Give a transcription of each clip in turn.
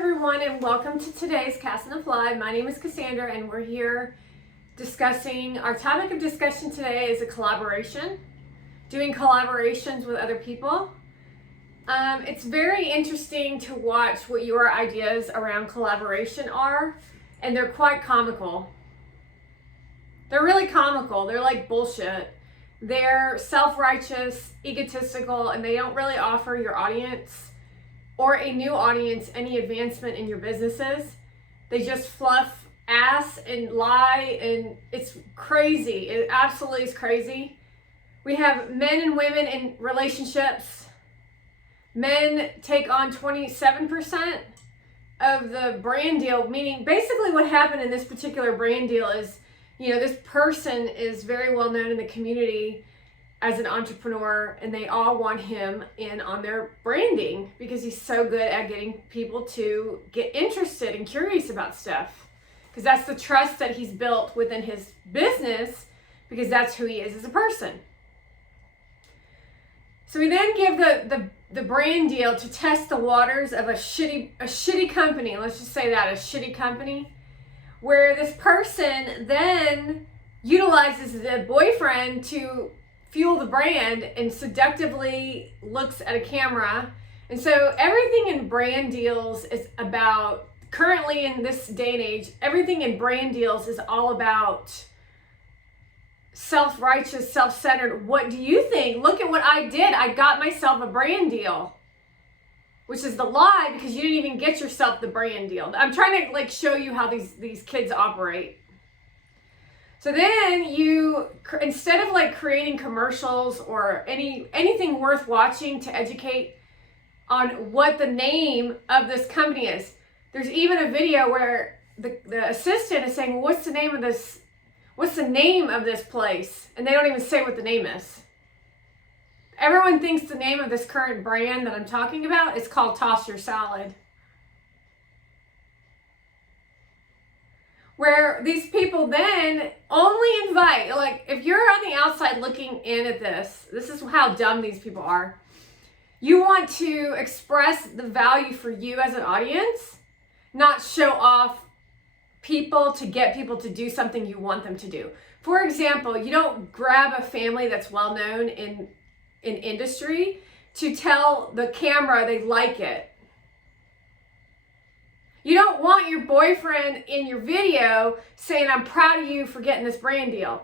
everyone, and welcome to today's Cast and Applied. My name is Cassandra, and we're here discussing, our topic of discussion today is a collaboration, doing collaborations with other people. It's very interesting to watch what your ideas around collaboration are, and they're quite comical. They're really comical. They're like bullshit. They're self-righteous, egotistical, and they don't really offer your audience or a new audience any advancement in your businesses. They just fluff ass and lie, and it's crazy. It absolutely is crazy. We have men and women in relationships. Men take on 27% of the brand deal, meaning basically what happened in this particular brand deal is, this person is very well known in the community as an entrepreneur, and they all want him in on their branding because he's so good at getting people to get interested and curious about stuff, because that's the trust that he's built within his business, because that's who he is as a person. So we then give the brand deal to test the waters of a shitty company. Let's just say that, a shitty company, where this person then utilizes the boyfriend to fuel the brand and seductively looks at a camera. And so everything in brand deals is about, currently in this day and age, everything in brand deals is all about self-righteous, self-centered. What do you think? Look at what I did. I got myself a brand deal, which is the lie, because you didn't even get yourself the brand deal. I'm trying to show you how these kids operate. So then you, instead of creating commercials or anything worth watching to educate on what the name of this company is, there's even a video where the assistant is saying, what's the name of this place? And they don't even say what the name is. Everyone thinks the name of this current brand that I'm talking about is called Toss Your Salad. Where these people then only invite, if you're on the outside looking in at this is how dumb these people are. You want to express the value for you as an audience, not show off people to get people to do something you want them to do. For example, you don't grab a family that's well known in industry to tell the camera they like it. You don't want your boyfriend in your video saying, I'm proud of you for getting this brand deal.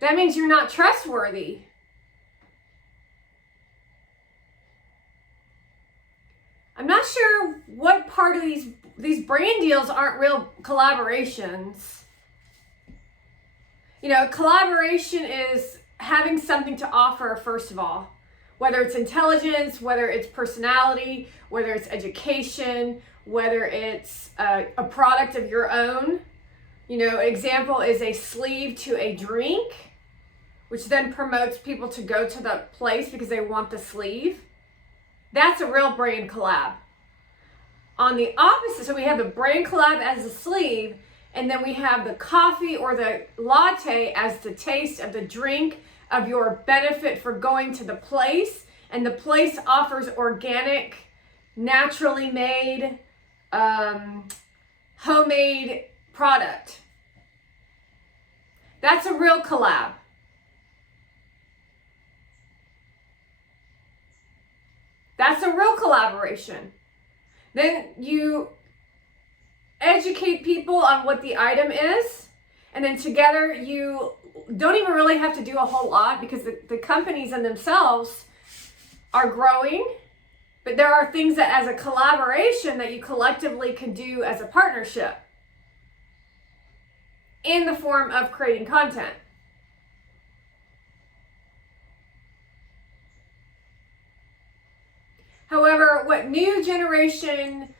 That means you're not trustworthy. I'm not sure what part of these brand deals aren't real collaborations. Collaboration is having something to offer, first of all. Whether it's intelligence, whether it's personality, whether it's education, whether it's a product of your own. Example is a sleeve to a drink, which then promotes people to go to the place because they want the sleeve. That's a real brand collab. On the opposite, so we have the brand collab as the sleeve, and then we have the coffee or the latte as the taste of the drink of your benefit for going to the place, and the place offers organic, naturally made, homemade product. That's a real collab. That's a real collaboration. Then you educate people on what the item is, and then together you don't even really have to do a whole lot, because the companies in themselves are growing, but there are things that as a collaboration that you collectively can do as a partnership in the form of creating content. However, what new generation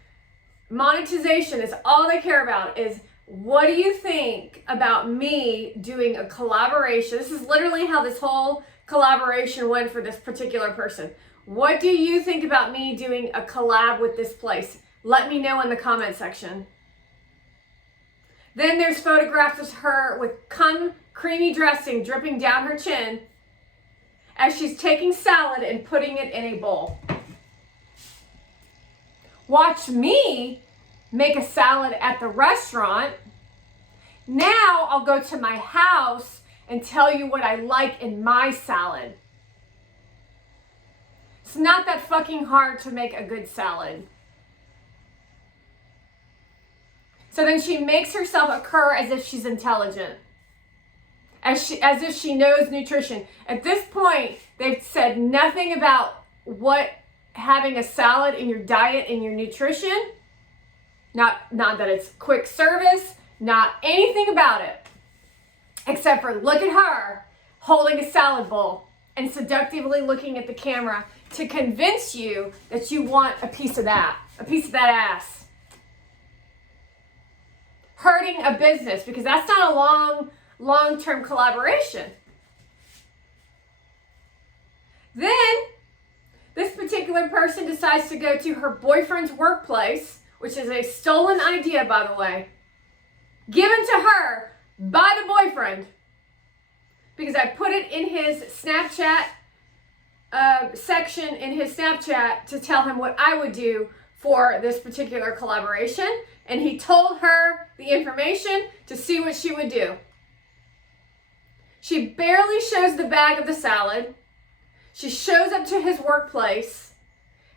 monetization is, all they care about is, what do you think about me doing a collaboration? This is literally how this whole collaboration went for this particular person. What do you think about me doing a collab with this place? Let me know in the comment section. Then there's photographs of her with creamy dressing dripping down her chin. as she's taking salad and putting it in a bowl. Watch me make a salad at the restaurant. Now I'll go to my house and tell you what I like in my salad. It's not that fucking hard to make a good salad. So then she makes herself occur as if she's intelligent. As if she knows nutrition. At this point, they've said nothing about what having a salad in your diet and your nutrition. Not that it's quick service, not anything about it. Except for look at her holding a salad bowl and seductively looking at the camera to convince you that you want a piece of that ass. Hurting a business, because that's not a long-term collaboration. Then, this particular person decides to go to her boyfriend's workplace, which is a stolen idea, by the way, given to her by the boyfriend, because I put it in his Snapchat section in his Snapchat to tell him what I would do for this particular collaboration, and he told her the information to see what she would do. She barely shows the bag of the salad. She shows up to his workplace,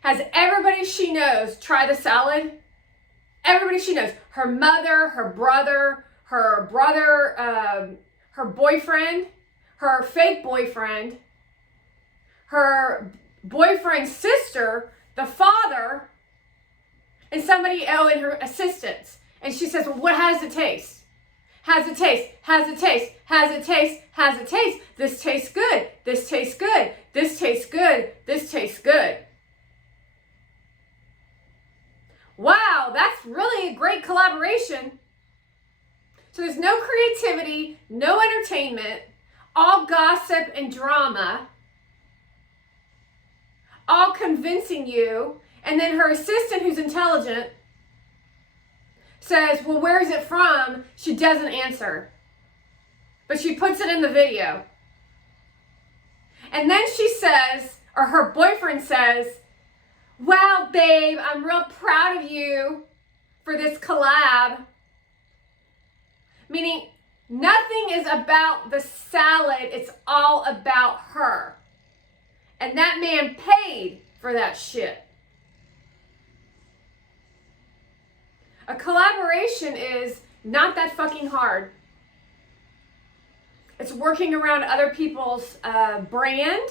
has everybody she knows try the salad. Everybody she knows, her mother, her brother, her boyfriend, her fake boyfriend, her boyfriend's sister, the father, and somebody, and her assistants. And she says, well, how does it taste? How's it taste? How's it taste? How's it taste? How's it taste? This tastes good. This tastes good. This tastes good. This tastes good. Wow, that's really a great collaboration. So there's no creativity, no entertainment, all gossip and drama, all convincing you. And then her assistant, who's intelligent, says, well, where is it from? She doesn't answer. But she puts it in the video. And then she says, or her boyfriend says, wow, babe, I'm real proud of you for this collab. Meaning, nothing is about the salad. It's all about her. And that man paid for that shit. A collaboration is not that fucking hard. It's working around other people's brand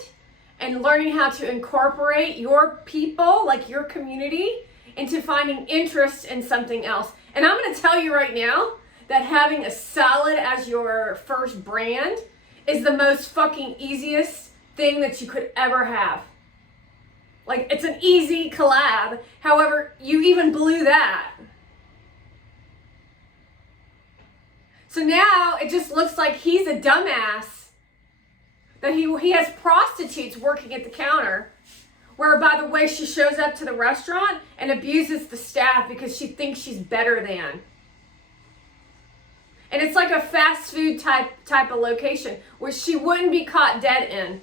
and learning how to incorporate your people, like your community, into finding interest in something else. And I'm going to tell you right now that having a salad as your first brand is the most fucking easiest thing that you could ever have. Like, it's an easy collab. However, you even blew that. So now it just looks like he's a dumbass, that he has prostitutes working at the counter, where, by the way, she shows up to the restaurant and abuses the staff because she thinks she's better than. And it's like a fast food type of location where she wouldn't be caught dead in.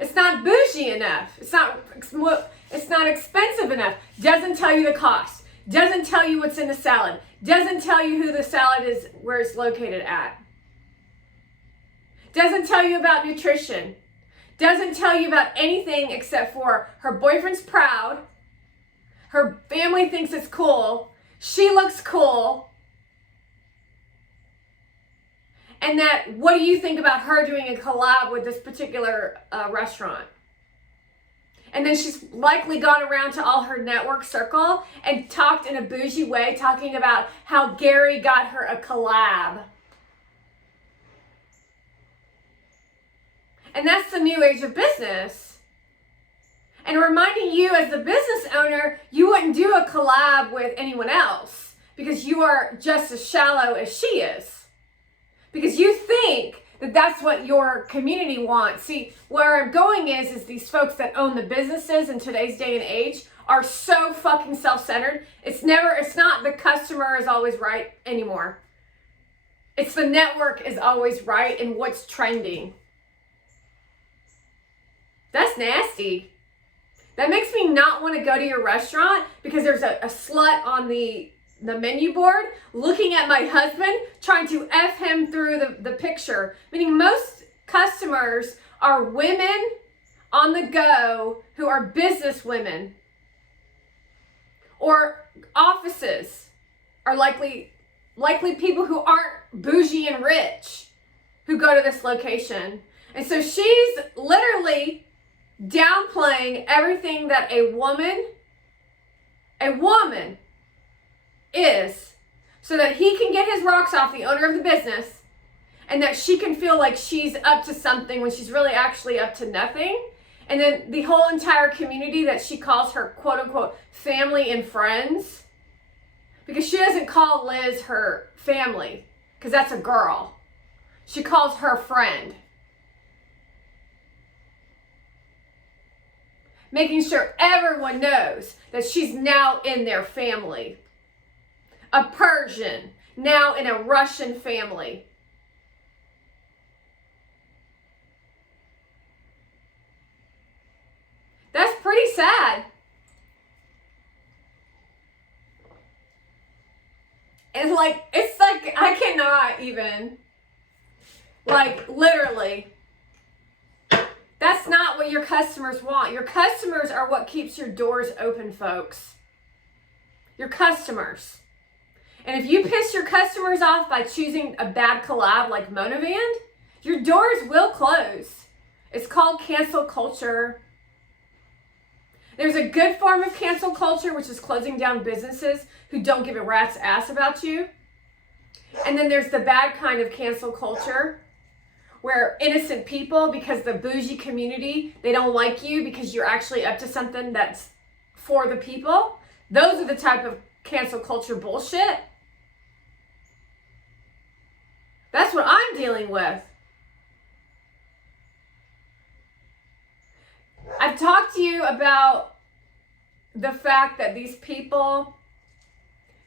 It's not bougie enough. It's not expensive enough. Doesn't tell you the cost. Doesn't tell you what's in the salad. Doesn't tell you who the salad is, where it's located at. Doesn't tell you about nutrition. Doesn't tell you about anything except for her boyfriend's proud. Her family thinks it's cool. She looks cool. And that, what do you think about her doing a collab with this particular restaurant? And then she's likely gone around to all her network circle and talked in a bougie way, talking about how Gary got her a collab. And that's the new age of business. And reminding you as the business owner, you wouldn't do a collab with anyone else because you are just as shallow as she is. Because you think that that's what your community wants. See, where I'm going is these folks that own the businesses in today's day and age are so fucking self-centered. It's not the customer is always right anymore. It's the network is always right and what's trending. That's nasty. That makes me not want to go to your restaurant because there's a slut on the menu board looking at my husband, trying to F him through the picture. Meaning most customers are women on the go who are business women, or offices are likely people who aren't bougie and rich who go to this location. And so she's literally downplaying everything that a woman is, so that he can get his rocks off, the owner of the business, and that she can feel like she's up to something when she's really actually up to nothing. And then the whole entire community that she calls her quote unquote family and friends, because she doesn't call Liz her family because that's a girl. She calls her friend. Making sure everyone knows that she's now in their family. A Persian, now in a Russian family. That's pretty sad. And it's like, I cannot even, literally. That's not what your customers want. Your customers are what keeps your doors open, folks. Your customers. And if you piss your customers off by choosing a bad collab like Monavand, your doors will close. It's called cancel culture. There's a good form of cancel culture, which is closing down businesses who don't give a rat's ass about you. And then there's the bad kind of cancel culture, where innocent people, because the bougie community, they don't like you because you're actually up to something that's for the people. Those are the type of cancel culture bullshit. That's what I'm dealing with. I've talked to you about the fact that these people,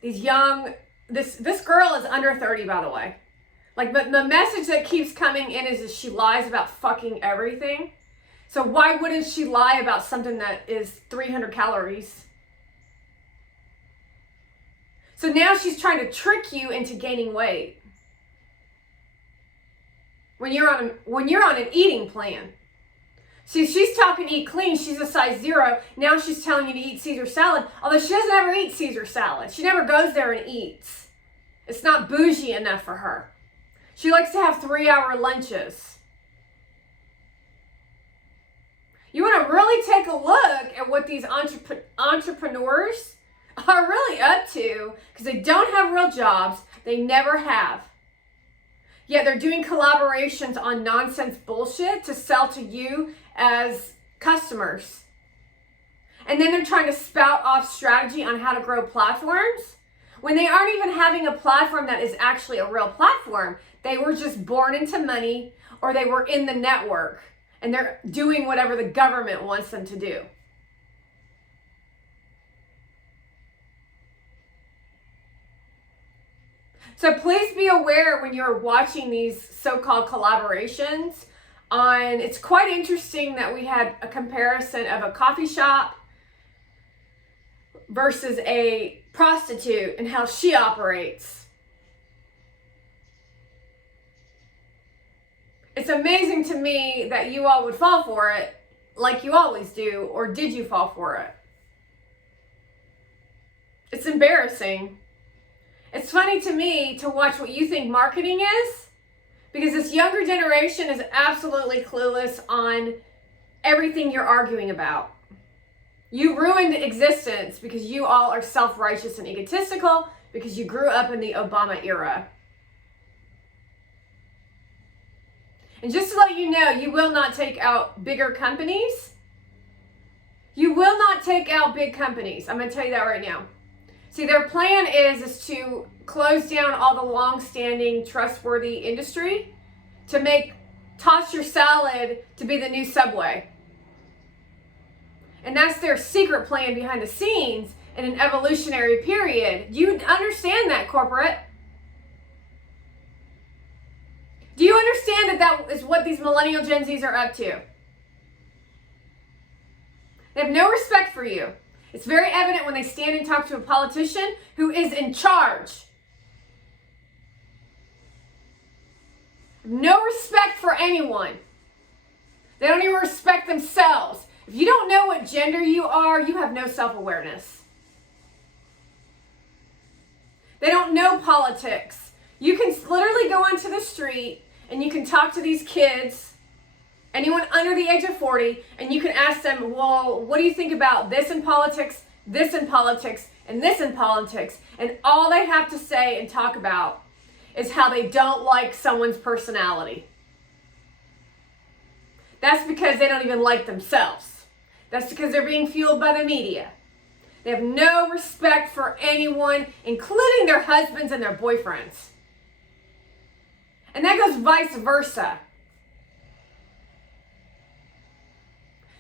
this girl is under 30, by the way. But the message that keeps coming in is she lies about fucking everything. So why wouldn't she lie about something that is 300 calories? So now she's trying to trick you into gaining weight. When you're on an eating plan. See, she's talking eat clean. She's a size 0. Now she's telling you to eat Caesar salad. Although she doesn't ever eat Caesar salad. She never goes there and eats. It's not bougie enough for her. She likes to have 3-hour lunches. You want to really take a look at what these entrepreneurs are really up to, because they don't have real jobs. They never have. Yet they're doing collaborations on nonsense bullshit to sell to you as customers. And then they're trying to spout off strategy on how to grow platforms when they aren't even having a platform that is actually a real platform. They were just born into money, or they were in the network and they're doing whatever the government wants them to do. So please be aware when you're watching these so-called collaborations it's quite interesting that we had a comparison of a coffee shop versus a prostitute and how she operates. It's amazing to me that you all would fall for it like you always do, or did you fall for it? It's embarrassing. It's funny to me to watch what you think marketing is, because this younger generation is absolutely clueless on everything you're arguing about. You ruined existence because you all are self-righteous and egotistical because you grew up in the Obama era. And just to let you know, you will not take out bigger companies. You will not take out big companies. I'm going to tell you that right now. See, their plan is to close down all the long-standing, trustworthy industry to toss your salad to be the new Subway. And that's their secret plan behind the scenes in an evolutionary period. You understand that, corporate. Do you understand that that is what these millennial Gen Zs are up to? They have no respect for you. It's very evident when they stand and talk to a politician who is in charge. No respect for anyone. They don't even respect themselves. If you don't know what gender you are, you have no self-awareness. They don't know politics. You can literally go onto the street and you can talk to these kids, anyone under the age of 40, and you can ask them, well, what do you think about this in politics, this in politics, and this in politics? And all they have to say and talk about is how they don't like someone's personality. That's because they don't even like themselves. That's because they're being fueled by the media. They have no respect for anyone, including their husbands and their boyfriends. And that goes vice versa.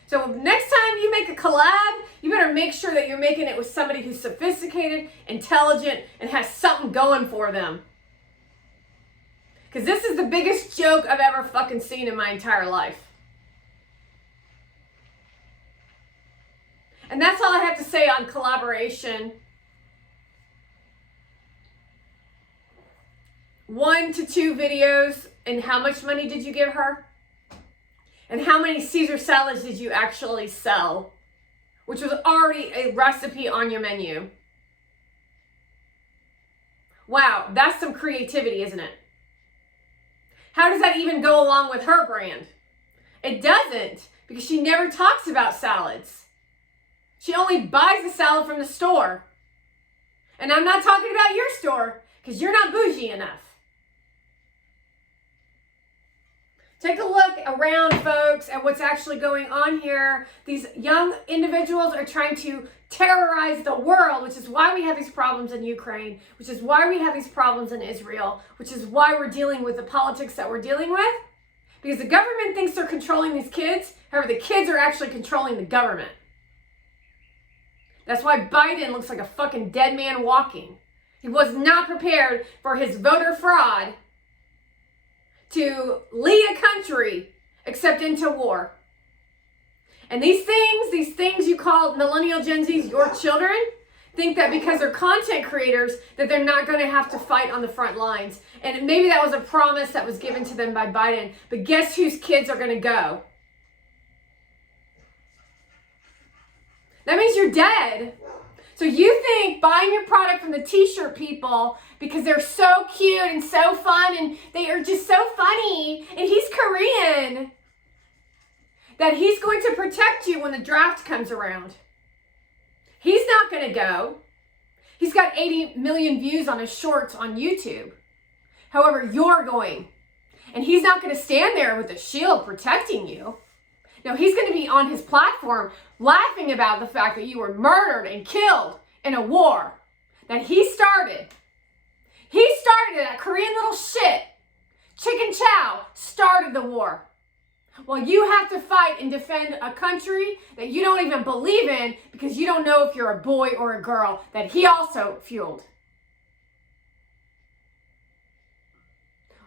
So next time you make a collab, you better make sure that you're making it with somebody who's sophisticated, intelligent, and has something going for them. Because this is the biggest joke I've ever fucking seen in my entire life. And that's all I have to say on collaboration. 1 to 2 videos, and how much money did you give her? And how many Caesar salads did you actually sell? Which was already a recipe on your menu. Wow, that's some creativity, isn't it? How does that even go along with her brand? It doesn't, because she never talks about salads. She only buys the salad from the store. And I'm not talking about your store, because you're not bougie enough. Take a look around, folks, at what's actually going on here. These young individuals are trying to terrorize the world, which is why we have these problems in Ukraine, which is why we have these problems in Israel, which is why we're dealing with the politics that we're dealing with. Because the government thinks they're controlling these kids. However, the kids are actually controlling the government. That's why Biden looks like a fucking dead man walking. He was not prepared for his voter fraud to lead a country except into war. And these things you call millennial Gen Zs, your children, think that because they're content creators that they're not going to have to fight on the front lines. And maybe that was a promise that was given to them by Biden. But guess whose kids are going to go? That means you're dead. So you think buying your product from the t-shirt people because they're so cute and so fun and they are just so funny and he's Korean, that he's going to protect you when the draft comes around. He's not going to go. He's got 80 million views on his shorts on YouTube. However, you're going. And he's not going to stand there with a shield protecting you. No, he's going to be on his platform laughing about the fact that you were murdered and killed in a war that he started. He started it, that Korean little shit. Chicken Chow started the war. Well, you have to fight and defend a country that you don't even believe in because you don't know if you're a boy or a girl that he also fueled.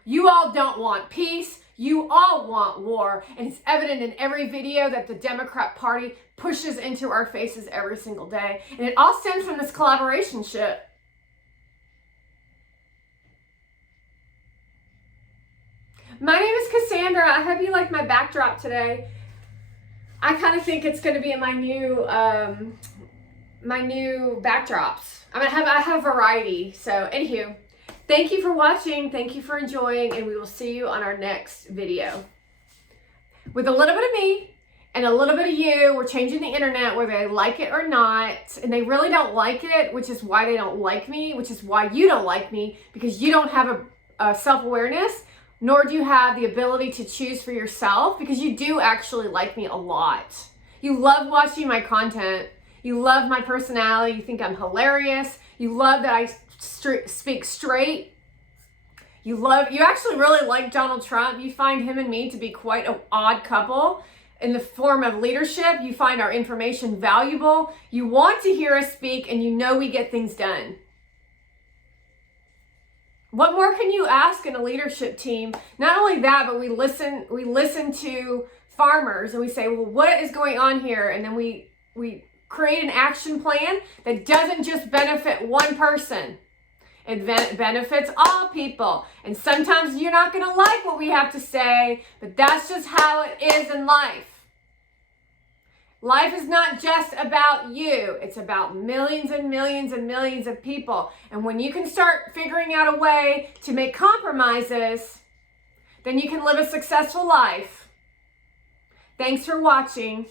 You all don't want peace. You all want war. And it's evident in every video that the Democrat Party pushes into our faces every single day. And it all stems from this collaboration shit. My name is Cassandra. I hope you like my backdrop today. I kind of think it's going to be in my new backdrops. I have variety. So, anywho, thank you for watching. Thank you for enjoying, and we will see you on our next video. With a little bit of me and a little bit of you, we're changing the internet whether they like it or not, and they really don't like it, which is why they don't like me, which is why you don't like me, because you don't have a self-awareness, nor do you have the ability to choose for yourself, because you do actually like me a lot. You love watching my content. You love my personality. You think I'm hilarious. You love that I speak straight. You actually really like Donald Trump. You find him and me to be quite an odd couple in the form of leadership. You find our information valuable. You want to hear us speak, and you know we get things done. What more can you ask in a leadership team? Not only that, but we listen to farmers and we say, well, what is going on here? And then we create an action plan that doesn't just benefit one person. It benefits all people. And sometimes you're not going to like what we have to say, but that's just how it is in life. Life is not just about you. It's about millions and millions and millions of people. And when you can start figuring out a way to make compromises, then you can live a successful life. Thanks for watching.